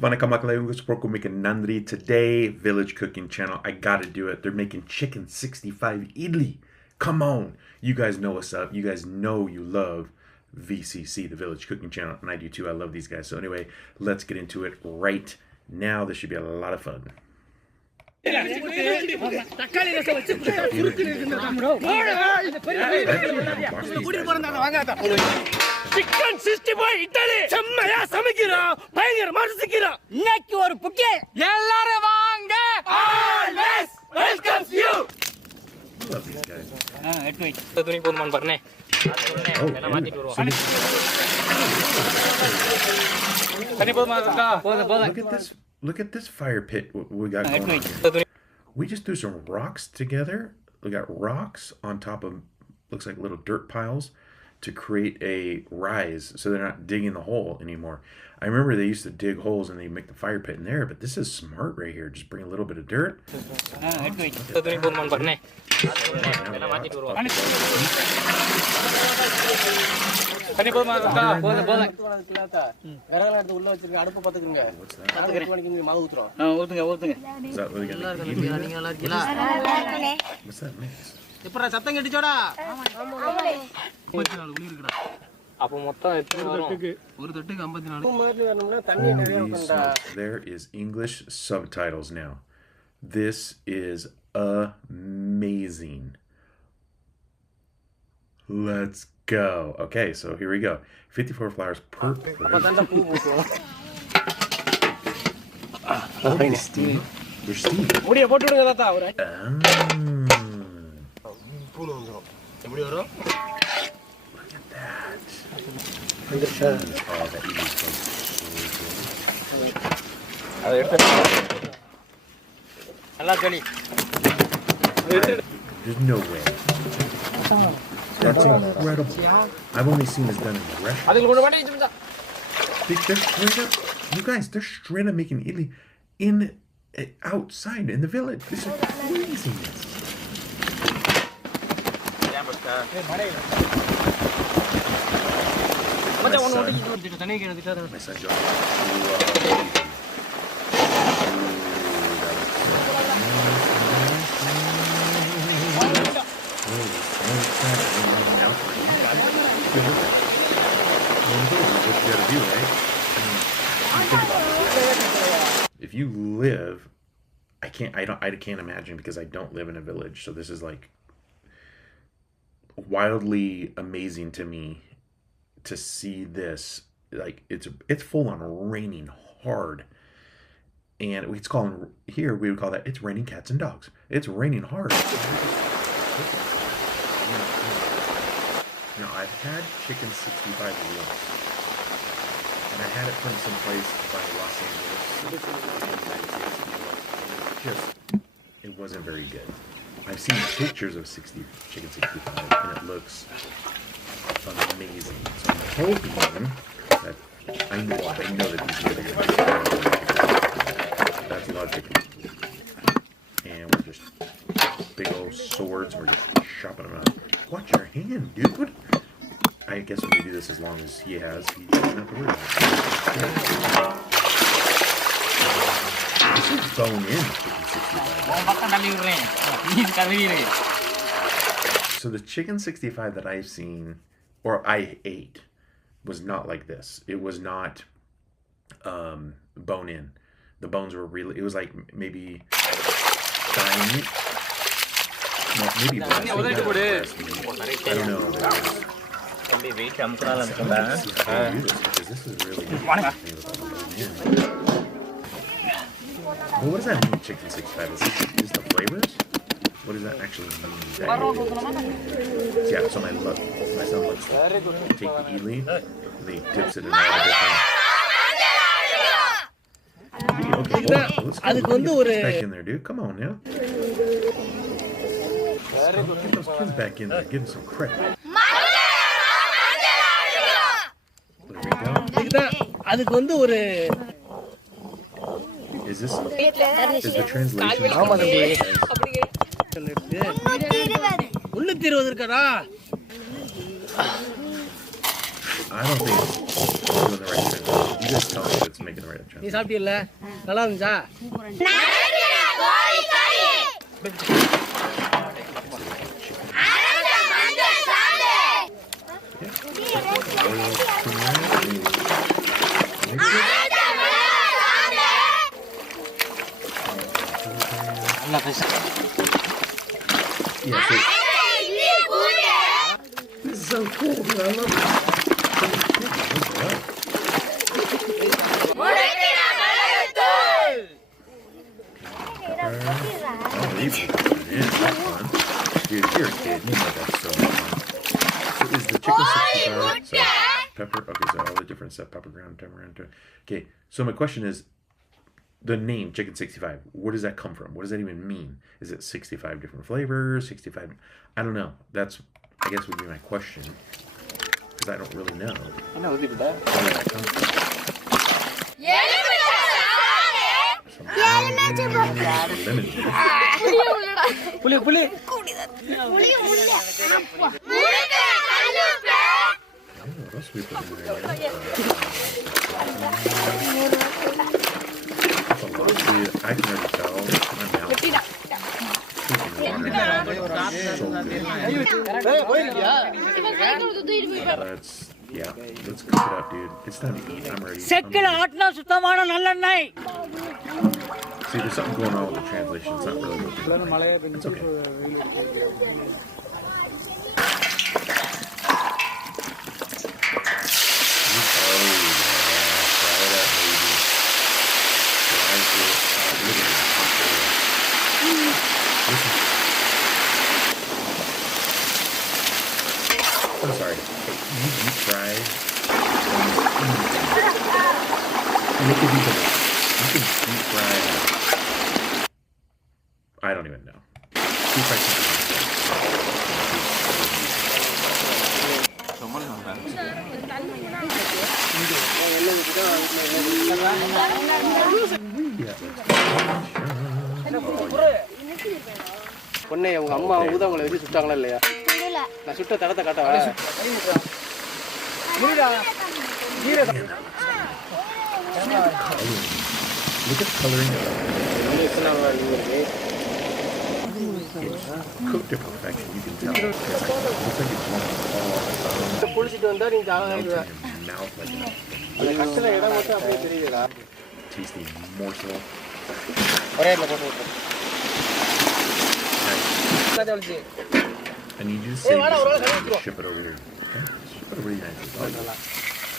Vanakkam makale, we're making nandri today. Village cooking channel. I gotta do it. They're making chicken 65 idli. Come on, you guys know what's up. You guys know you love VCC, the Village Cooking Channel, and I do too. I love these guys. So anyway, let's get into it right now. This should be a lot of fun. Chicken 65 Idli செம்மையா சமைக்கிறோம் பயங்கரமா ரசிக்கிறோம் இன்னைக்கு ஒரு புக்கே எல்லாரும் வாங்க always welcomes you Love these guys. எட்டு வை துணி போடுமான்னு பாருங்க எல்லாம் மாத்திட்டு வருவோம் தண்ணி போடுமா இருக்கா போடு Look at this fire pit we got going on. We just threw some rocks together. We got rocks on top of looks like little dirt piles to create a rise so they're not digging the hole anymore. I remember they used to dig holes and they make the fire pit in there, but this is smart right here. Just bring a little bit of dirt. What's that mix? இப்ப சத்தம் கேட்டுச்சோடா அப்ப மொத்தம் எத்தனை வரும் ஒரு தொட்டுக்கு 54 தண்ணி நிறைய ஊத்தண்டா There is English subtitles now. This is amazing. Let's go. Okay, so here we go. 54 flowers per Oh, there's steam. There's steam. முடிய போட்டு விடுங்க தாத்தா ஒரு பூல வந்துரும் எப்படி வரும் Look at that. அது எடுத்து நல்லா சொல்லி There's no way. That's incredible. I've only seen this done in restaurants. அதுக்கு கொண்டு வாடி சும்மா They're straight up, you guys, they're straight up making idli in outside in the village. This is craziness. My son if you live, I can't imagine because I don't live in a village. So this is like wildly amazing to me to see this. Like it's full on raining hard, and it's calling here we would call that it's raining cats and dogs. It's raining hard. Now I've had chicken 65 once, and I had it from some place by Los Angeles, it wasn't very good. I've seen pictures of chicken 65, and it looks amazing. So I'm hoping that I know that these guys are going to be that's a lot of chicken. And we're just big old swords, we're just chopping them up. Watch your hand, dude. I guess when you do this as long as he has, he doesn't have to worry about it. This is bone in chicken 65. So the chicken 65 that I've seen, or I ate, was not like this. It was not bone in. The bones were really, it was like maybe thigh meat. No, maybe breast meat. I don't know. This is really good. Well, what does that mean, chicken 65? Is the flavors? What does that actually mean? Yeah, so my son loves to take the idli, and he dips it in all the different... Okay, let's go. Get back in there, dude. Come on now. Get those kids back in there. Give them some credit. Is the translation? I don't think it's doing the right thing. guys tell me if it's making the right நீ translation. சாப்பிட்டீல்ல நல்லா இருந்துச்சா நல்லா பேச Yeah, so this is so cool. Dude. I love Dude, if you're a kid, you know that's so much fun. So is the chicken 65 so pepper? Okay, so all the different stuff, pepper ground, tamarind. Okay, so my question is, the name Chicken 65, where does that come from? What does that even mean? Is it 65 different flavors? 65? I don't know. That's, I guess, would be my question. Because I don't really know. என்ன ஊத்தி விட்ட Where did that come from? Lemon juice. புளி புளி Oh, what else we put in there? That's a lot. See, I can already tell. My mouth. Let's, yeah, let's cook it up, dude. It's time to eat. I'm ready. செக்கில ஆட்டின சுத்தமான நல்லெண்ணெய் See, there's something going on with the translation. It's not really working. It's okay. I'm sorry. You deep fry. You can deep fry. I don't even know. Deep fry பொண்ணே உங்க அம்மா ஊதாங்களை வச்சு சுட்டாங்களா இல்லையா நான் சுட்ட தடத்தை காட்டவா Look at the coloring. It's cooked to perfection. You can tell. Looks like it's all புளிச்சிட்டு வந்தா நீ ஜாலம் in your mouth like அந்த கட்டில இடம் மட்டும் அப்படியே தெரியுதுடா tasty morsel. ஒரே இடத்துல போட்டு விட்டுரு I need you to save this and ship it over here. Okay? Ship it over here.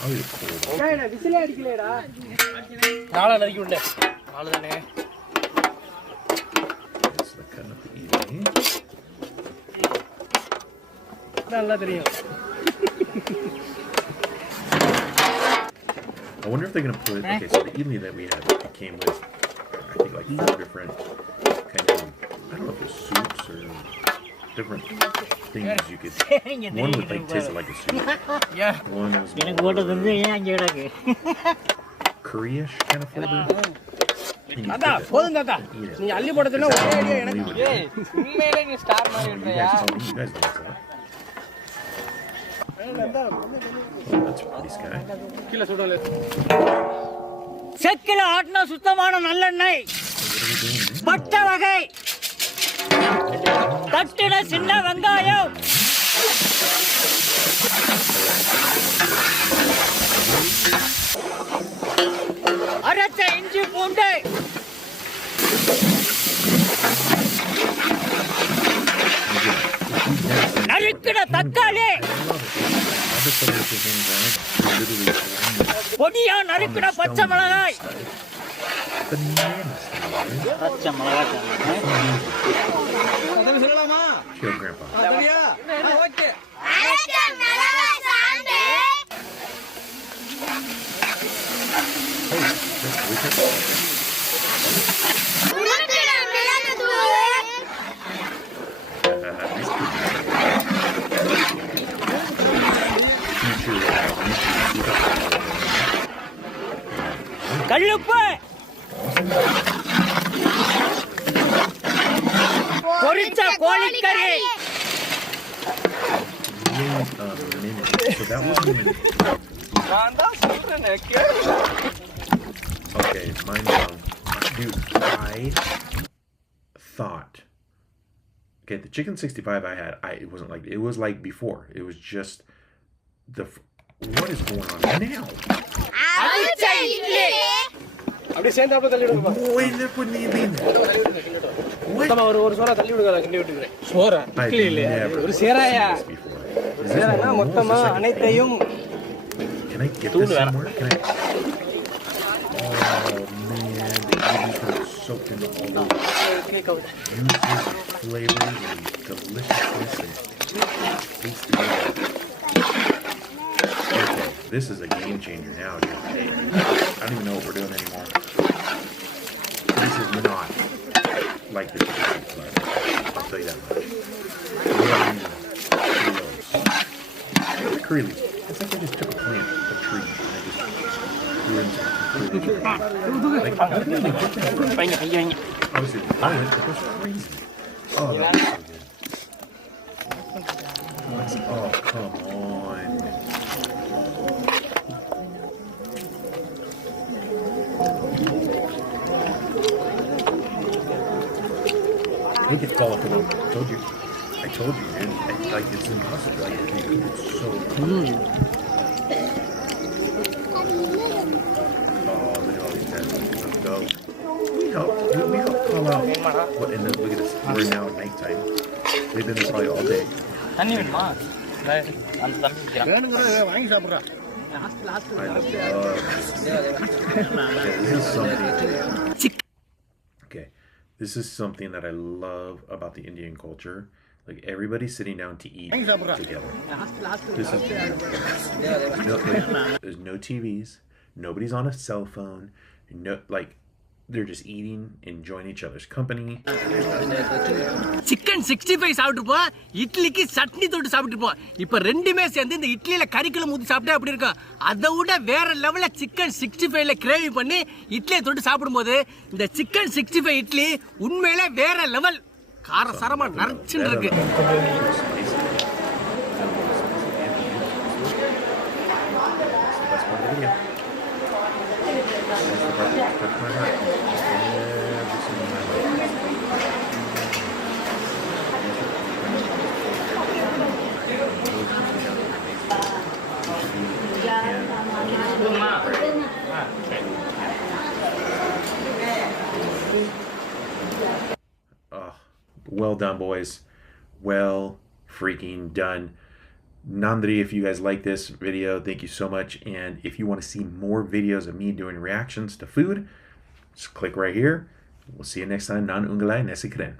I'll eat it cold. ஏடா விசிலே அடிக்கலடா நாளை நறுக்கி விடு நாளதானே It's the cutting up the idli. நல்லா தெரியும் I wonder if they're gonna put. Okay, so the idli that we had came with, I think, like 4 different kind of. I don't know if it's soups or different things you could. One would like tasted like a soup. Yeah. One was curry-ish kind of flavor. And you அடா cook it போதும் தாத்தா and eat it. நீ அள்ளி போடுறதுன்னா ஒரே அடியா That's எனக்கு how we would do it. உண்மையிலே நீ ஸ்டார் மாதிரி You இருக்கியா guys told me you guys like that. Oh, that's this guy. கீழ சுடல செக்கில ஆட்டின சுத்தமான நல்லெண்ணெய் What are we doing? பட்டை வகை தட்டின சின்ன வெங்காயம் அரைச்ச இஞ்சி பூண்டு நறுக்கின தக்காளி பொடியா நறுக்கின பச்சை மிளகாய் பச்சை மிளகாய் சொல்லலாமா Sure, Grandpa. ஓகே கல்லுப்பு பொரிச்ச கோழிக்கறி So that wasn't even Okay, mind blown. Dude, I thought. Okay, the chicken 65 I had, it wasn't like it was like before. It was just what is going on now? அப்படியே சேர்ந்தாப்புல தள்ளி விடுங்க பாரு. Oh, என்ன பண்ணீங்க? மொத்தமா ஒரு சோறா தள்ளி விடுங்க, கிண்டி விட்டுக்கிறேன். சோறா இட்லி இல்லையா? ஒரு சேராயா? சேரானா மொத்தமா அனைத்தையும் Can I get this somewhere? Can I? Oh man, the idlis are soaked in all the juices, flavors, and deliciousness and tasty. Okay, this is a game changer now, dude. Hey, I don't even know what we're doing anymore. This is not like the chicken soup, I'll tell you that much. Creely. It's like I just took a plant, a tree, and I just grew into it. Like, how did they get that from? Obviously, it was crazy. Oh, that was so good. Oh, come on. Make it fall apart. I told you, dude. Like, it's impossible. Like, it's so cool. Oh, look at all these guys. Let's go. We help call out. What? And then look at this. We're now at nighttime. They've been there probably all day. தண்ணி வேணுமா? அந்த தம்பி வாங்கி சாப்பிடுறா. I love this is something. Okay, this is something that I love about the Indian culture. Like everybody's sitting down to eat together. This is there's no TVs. Nobody's on a cell phone. No, like they're just eating, enjoying each other's company. Chicken 65 சாப்பிட்டுப்போம், இட்லிக்கு சட்னி தொட்டு சாப்பிட்டுப்போம். இப்போ ரெண்டுமே சேர்ந்து இந்த இட்லியில கறிக்குள்ள ஊத்தி சாப்பிட்டா அப்படி இருக்கும். அதை விட வேற லெவல்ல சிக்கன் 65ல கிரேவி பண்ணி இட்லியை தொட்டு சாப்பிடும்போது இந்த சிக்கன் 65 இட்லி உண்மையிலே வேற லெவல். காரசாரமா நறுச்சுன்னு இருக்கு. Well done, boys. Well freaking done. Nandri, if you guys like this video, thank you so much. And if you want to see more videos of me doing reactions to food, just click right here. We'll see you next time. Nan ungalai nesikren.